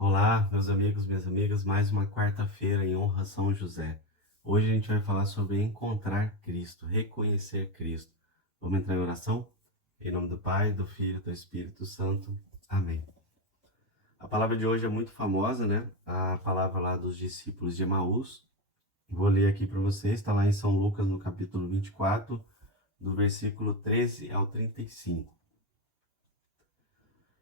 Olá, meus amigos, minhas amigas, mais uma quarta-feira em honra a São José. Hoje a gente vai falar sobre encontrar Cristo, reconhecer Cristo. Vamos entrar em oração? Em nome do Pai, do Filho e do Espírito Santo. Amém. A palavra de hoje é muito famosa, né? A palavra lá dos discípulos de Emaús. Vou ler aqui para vocês, está lá em São Lucas, no capítulo 24, do versículo 13 ao 35.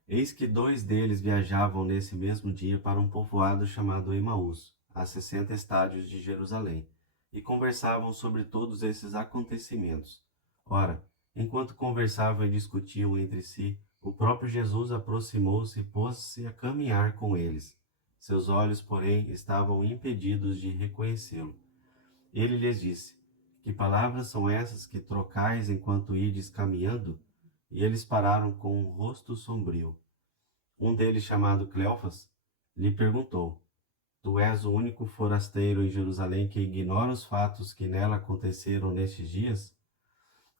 Eis que dois deles viajavam nesse mesmo dia para um povoado chamado Emaús, a 60 estádios de Jerusalém, e conversavam sobre todos esses acontecimentos. Ora, enquanto conversavam e discutiam entre si, o próprio Jesus aproximou-se e pôs-se a caminhar com eles. Seus olhos, porém, estavam impedidos de reconhecê-lo. Ele lhes disse: Que palavras são essas que trocais enquanto ides caminhando? E eles pararam com um rosto sombrio. Um deles, chamado Cleofas, lhe perguntou: Tu és o único forasteiro em Jerusalém que ignora os fatos que nela aconteceram nestes dias?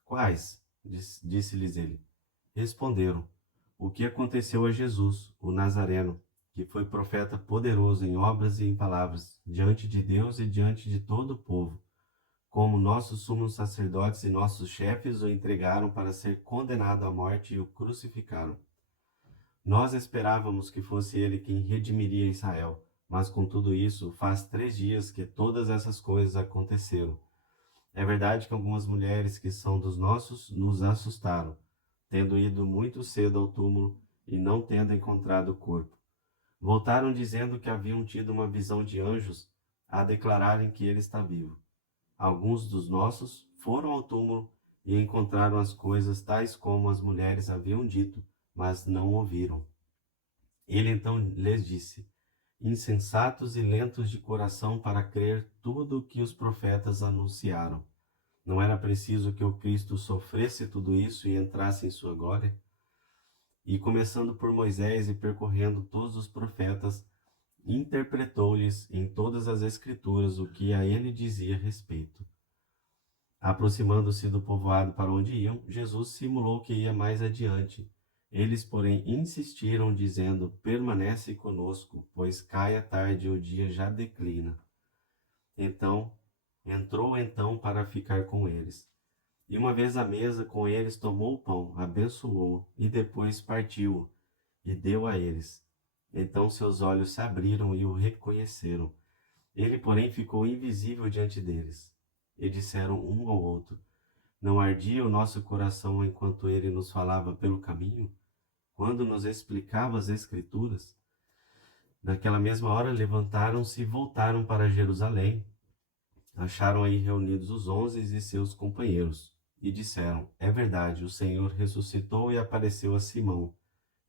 Quais? Disse-lhes ele. Responderam: O que aconteceu a Jesus, o Nazareno, que foi profeta poderoso em obras e em palavras, diante de Deus e diante de todo o povo, como nossos sumos sacerdotes e nossos chefes o entregaram para ser condenado à morte e o crucificaram. Nós esperávamos que fosse ele quem redimiria Israel, mas com tudo isso, faz 3 dias que todas essas coisas aconteceram. É verdade que algumas mulheres que são dos nossos nos assustaram, tendo ido muito cedo ao túmulo e não tendo encontrado o corpo. Voltaram dizendo que haviam tido uma visão de anjos a declararem que ele está vivo. Alguns dos nossos foram ao túmulo e encontraram as coisas tais como as mulheres haviam dito, mas não ouviram. Ele então lhes disse: Insensatos e lentos de coração para crer tudo o que os profetas anunciaram. Não era preciso que o Cristo sofresse tudo isso e entrasse em sua glória? E começando por Moisés e percorrendo todos os profetas, interpretou-lhes em todas as Escrituras o que a ele dizia respeito. Aproximando-se do povoado para onde iam, Jesus simulou que ia mais adiante. Eles, porém, insistiram, dizendo: Permanece conosco, pois cai a tarde e o dia já declina. Entrou para ficar com eles. E uma vez à mesa com eles, tomou o pão, abençoou e depois partiu-o e deu a eles. Então seus olhos se abriram e o reconheceram. Ele, porém, ficou invisível diante deles. E disseram um ao outro: Não ardia o nosso coração enquanto ele nos falava pelo caminho, quando nos explicava as Escrituras? Naquela mesma hora levantaram-se e voltaram para Jerusalém. Acharam aí reunidos os 11 e seus companheiros, e disseram: É verdade, o Senhor ressuscitou e apareceu a Simão.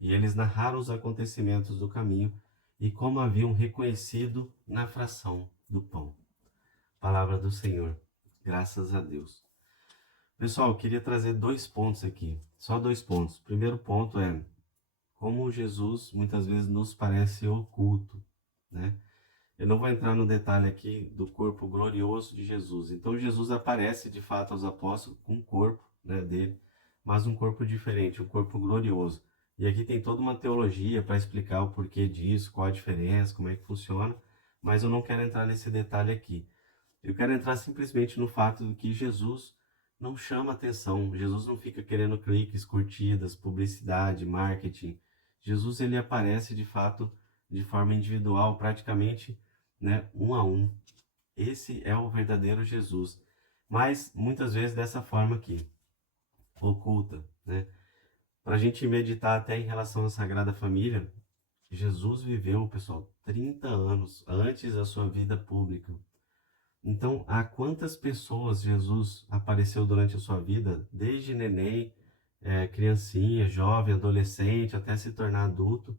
E eles narraram os acontecimentos do caminho e como haviam reconhecido na fração do pão. Palavra do Senhor. Graças a Deus. Pessoal, eu queria trazer 2 pontos aqui, só 2 pontos. O primeiro ponto é como Jesus muitas vezes nos parece oculto, né? Eu não vou entrar no detalhe aqui do corpo glorioso de Jesus. Então Jesus aparece de fato aos apóstolos com o corpo, né, dele, mas um corpo diferente, um corpo glorioso. E aqui tem toda uma teologia para explicar o porquê disso, qual a diferença, como é que funciona, mas eu não quero entrar nesse detalhe aqui. Eu quero entrar simplesmente no fato de que Jesus não chama atenção, Jesus não fica querendo cliques, curtidas, publicidade, marketing. Jesus ele aparece de fato de forma individual, praticamente, né, um a um. Esse é o verdadeiro Jesus, mas muitas vezes dessa forma aqui, oculta, né? Para a gente meditar até em relação à Sagrada Família, Jesus viveu, pessoal, 30 anos antes da sua vida pública. Então, a quantas pessoas Jesus apareceu durante a sua vida, desde neném, criancinha, jovem, adolescente, até se tornar adulto,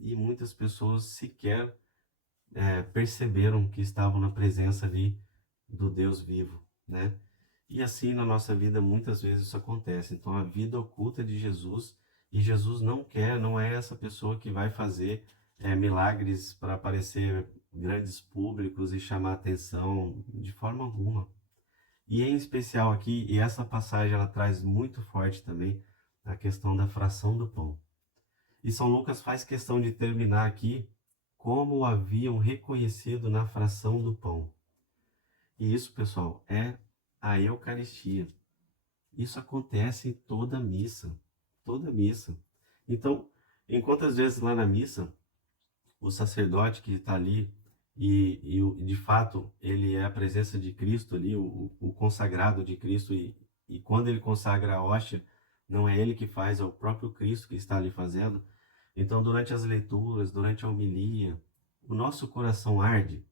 e muitas pessoas sequer perceberam que estavam na presença ali do Deus vivo, né? E assim na nossa vida muitas vezes isso acontece. Então a vida oculta de Jesus, e Jesus não é essa pessoa que vai fazer milagres para aparecer grandes públicos e chamar atenção de forma alguma. E em especial aqui, e essa passagem ela traz muito forte também a questão da fração do pão. E São Lucas faz questão de terminar aqui como o haviam reconhecido na fração do pão. E isso, pessoal, é a Eucaristia. Isso acontece em toda missa. Toda missa. Então, enquanto às vezes lá na missa, o sacerdote que está ali, de fato ele é a presença de Cristo ali, o consagrado de Cristo, e quando ele consagra a hóstia, não é ele que faz, é o próprio Cristo que está ali fazendo. Então, durante as leituras, durante a homilia, o nosso coração arde,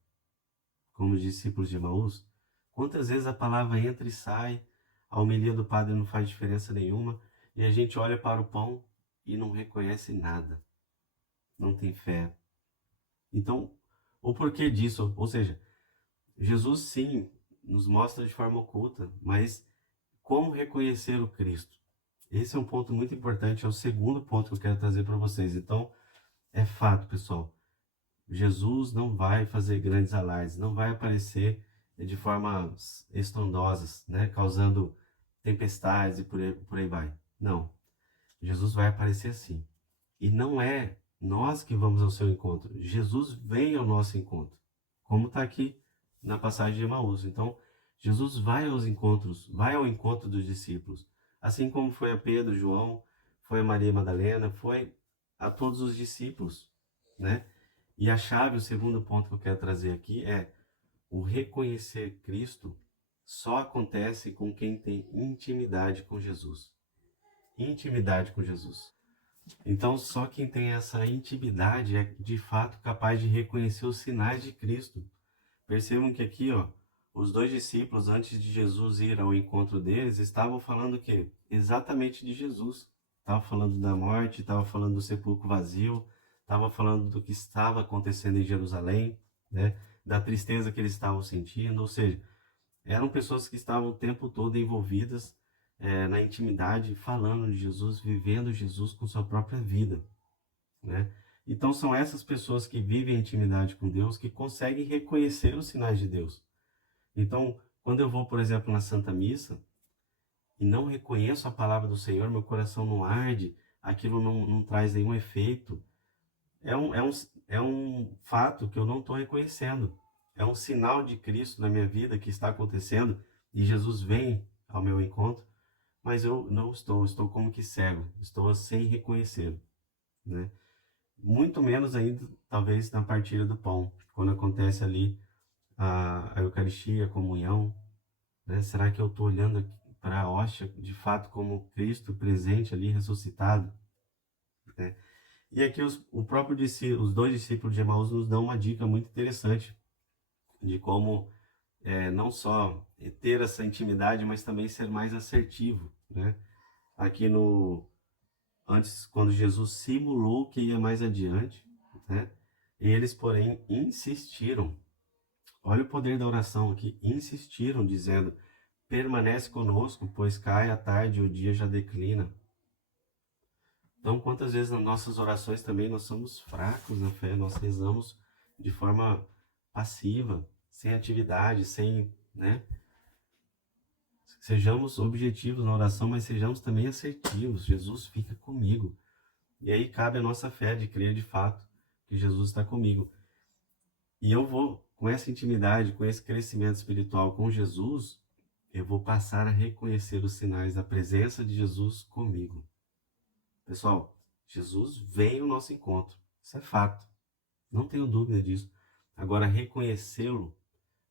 como os discípulos de Emaús. Quantas vezes a palavra entra e sai, a homilia do padre não faz diferença nenhuma, e a gente olha para o pão e não reconhece nada, não tem fé. Então, o porquê disso? Ou seja, Jesus sim nos mostra de forma oculta, mas como reconhecer o Cristo? Esse é um ponto muito importante, é o segundo ponto que eu quero trazer para vocês. Então, é fato, pessoal, Jesus não vai fazer grandes alardes, não vai aparecer de formas estrondosas, né, causando tempestades e por aí vai. Não, Jesus vai aparecer assim. E não é nós que vamos ao seu encontro, Jesus vem ao nosso encontro, como está aqui na passagem de Emaús. Então, Jesus vai aos encontros, vai ao encontro dos discípulos, assim como foi a Pedro, João, foi a Maria Madalena, foi a todos os discípulos, né? E a chave, o segundo ponto que eu quero trazer aqui é o reconhecer Cristo só acontece com quem tem intimidade com Jesus. Intimidade com Jesus. Então, só quem tem essa intimidade é de fato capaz de reconhecer os sinais de Cristo. Percebam que aqui, ó, os dois discípulos, antes de Jesus ir ao encontro deles, estavam falando o quê? Exatamente de Jesus. Estavam falando da morte, estavam falando do sepulcro vazio, estavam falando do que estava acontecendo em Jerusalém, né? Da tristeza que eles estavam sentindo. Ou seja, eram pessoas que estavam o tempo todo envolvidas na intimidade, falando de Jesus, vivendo Jesus com sua própria vida, né? Então são essas pessoas que vivem a intimidade com Deus que conseguem reconhecer os sinais de Deus. Então, quando eu vou, por exemplo, na Santa Missa e não reconheço a palavra do Senhor, meu coração não arde, aquilo não traz nenhum efeito, é um fato que eu não estou reconhecendo. É um sinal de Cristo na minha vida que está acontecendo e Jesus vem ao meu encontro, mas eu não estou como que cego, estou sem reconhecer, né? Muito menos ainda, talvez, na partilha do pão, quando acontece ali a Eucaristia, a comunhão, né? Será que eu estou olhando para a hóstia de fato como Cristo presente ali, ressuscitado, né? E aqui o próprio os dois discípulos de Emaús nos dão uma dica muito interessante de como não só ter essa intimidade, mas também ser mais assertivo, né? Aqui antes, quando Jesus simulou que ia mais adiante, né? Eles, porém, insistiram. Olha o poder da oração aqui. Insistiram, dizendo: permanece conosco, pois cai a tarde e o dia já declina. Então, quantas vezes nas nossas orações também nós somos fracos na fé, nós rezamos de forma passiva, sem atividade, sem, né? Sejamos objetivos na oração, mas sejamos também assertivos. Jesus fica comigo. E aí cabe a nossa fé de crer de fato que Jesus está comigo. E eu vou, com essa intimidade, com esse crescimento espiritual com Jesus, eu vou passar a reconhecer os sinais da presença de Jesus comigo. Pessoal, Jesus vem ao nosso encontro. Isso é fato. Não tenho dúvida disso. Agora, reconhecê-lo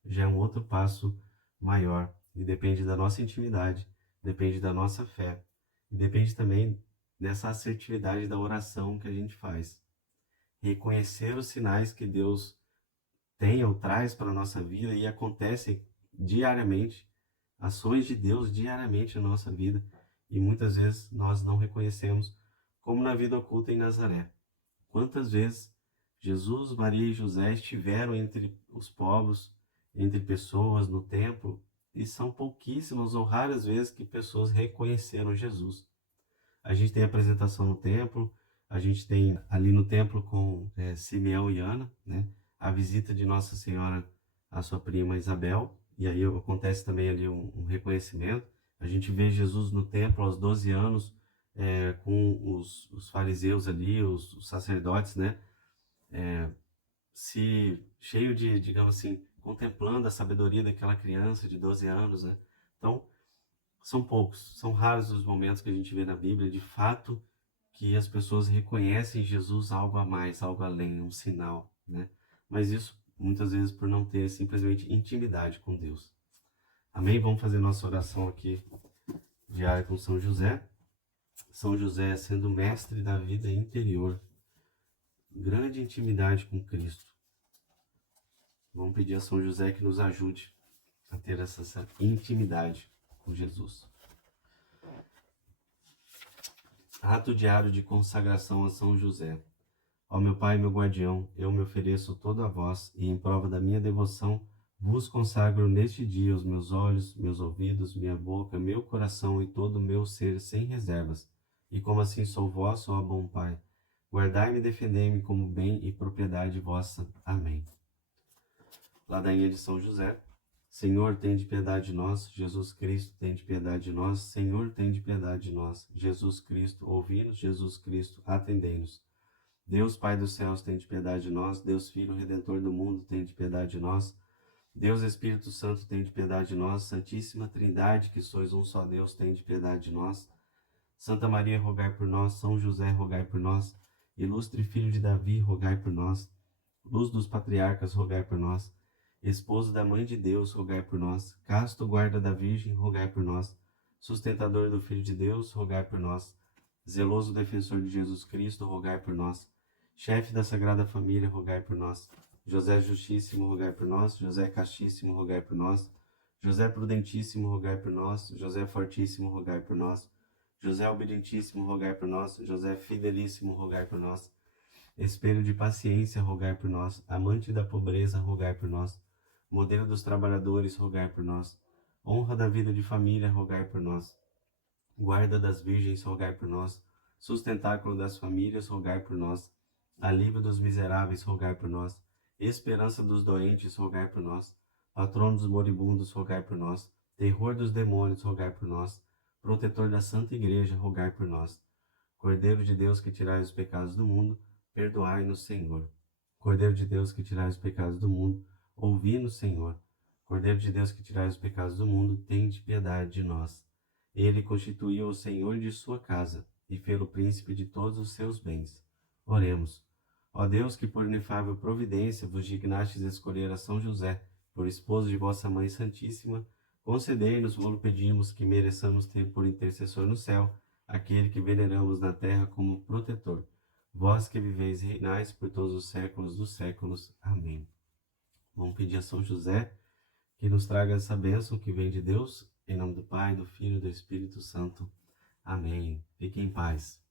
já é um outro passo maior. E depende da nossa intimidade, depende da nossa fé. E depende também dessa assertividade da oração que a gente faz. Reconhecer os sinais que Deus tem ou traz para a nossa vida e acontecem diariamente. Ações de Deus diariamente na nossa vida. E muitas vezes nós não reconhecemos, como na vida oculta em Nazaré. Quantas vezes Jesus, Maria e José estiveram entre os povos, entre pessoas no templo, e são pouquíssimas ou raras vezes que pessoas reconheceram Jesus. A gente tem a apresentação no templo, a gente tem ali no templo com Simeão e Ana, né? A visita de Nossa Senhora à sua prima Isabel, e aí acontece também ali um reconhecimento. A gente vê Jesus no templo aos 12 anos, com os fariseus ali, os sacerdotes, né? se cheio de, digamos assim, contemplando a sabedoria daquela criança de 12 anos, né? Então, são poucos, são raros os momentos que a gente vê na Bíblia, de fato, que as pessoas reconhecem em Jesus algo a mais, algo além, um sinal, né? Mas isso, muitas vezes, por não ter simplesmente intimidade com Deus. Amém? Vamos fazer nossa oração aqui diária com São José. São José sendo mestre da vida interior, grande intimidade com Cristo. Vamos pedir a São José que nos ajude a ter essa intimidade com Jesus. Ato diário de consagração a São José. Ó meu Pai, meu guardião, eu me ofereço todo a vós e em prova da minha devoção vos consagro neste dia os meus olhos, meus ouvidos, minha boca, meu coração e todo o meu ser sem reservas. E como assim sou vosso, ó bom Pai, guardai-me e defendei-me como bem e propriedade vossa. Amém. Ladainha de São José. Senhor, tende piedade de nós. Jesus Cristo, tende piedade de nós. Senhor, tende piedade de nós. Jesus Cristo, ouvi-nos. Jesus Cristo, atendei-nos. Deus Pai dos céus, tende piedade de nós. Deus Filho, Redentor do mundo, tende piedade de nós. Deus Espírito Santo, tende piedade de nós. Santíssima Trindade, que sois um só Deus, tende piedade de nós. Santa Maria, rogai por nós. São José, rogai por nós. Ilustre Filho de Davi, rogai por nós. Luz dos patriarcas, rogai por nós. Esposo da Mãe de Deus, rogai por nós. Casto guarda da Virgem, rogai por nós. Sustentador do Filho de Deus, rogai por nós. Zeloso defensor de Jesus Cristo, rogai por nós. Chefe da Sagrada Família, rogai por nós. José Justíssimo, rogai por nós. José Castíssimo, rogai por nós. José Prudentíssimo, rogai por nós. José Fortíssimo, rogai por nós. José Obedientíssimo, rogai por nós. José Fidelíssimo, rogai por nós. Espelho de paciência, rogai por nós. Amante da pobreza, rogai por nós. Modelo dos trabalhadores, rogai por nós. Honra da vida de família, rogai por nós. Guarda das virgens, rogai por nós. Sustentáculo das famílias, rogai por nós. Alívio dos miseráveis, rogai por nós. Esperança dos doentes, rogai por nós. Patrono dos moribundos, rogai por nós. Terror dos demônios, rogai por nós. Protetor da Santa Igreja, rogai por nós. Cordeiro de Deus que tirai os pecados do mundo, perdoai-nos, Senhor. Cordeiro de Deus que tirai os pecados do mundo, ouvi-nos, Senhor. Cordeiro de Deus que tirai os pecados do mundo, tende piedade de nós. Ele constituiu o Senhor de sua casa e fê-lo príncipe de todos os seus bens. Oremos. Ó Deus, que por inefável providência vos dignastes escolher a São José, por esposo de vossa Mãe Santíssima, concedei-nos, vos pedimos, que mereçamos ter por intercessor no céu aquele que veneramos na terra como protetor. Vós que viveis e reinais por todos os séculos dos séculos. Amém. Vamos pedir a São José que nos traga essa bênção que vem de Deus, em nome do Pai, do Filho e do Espírito Santo. Amém. Fiquem em paz.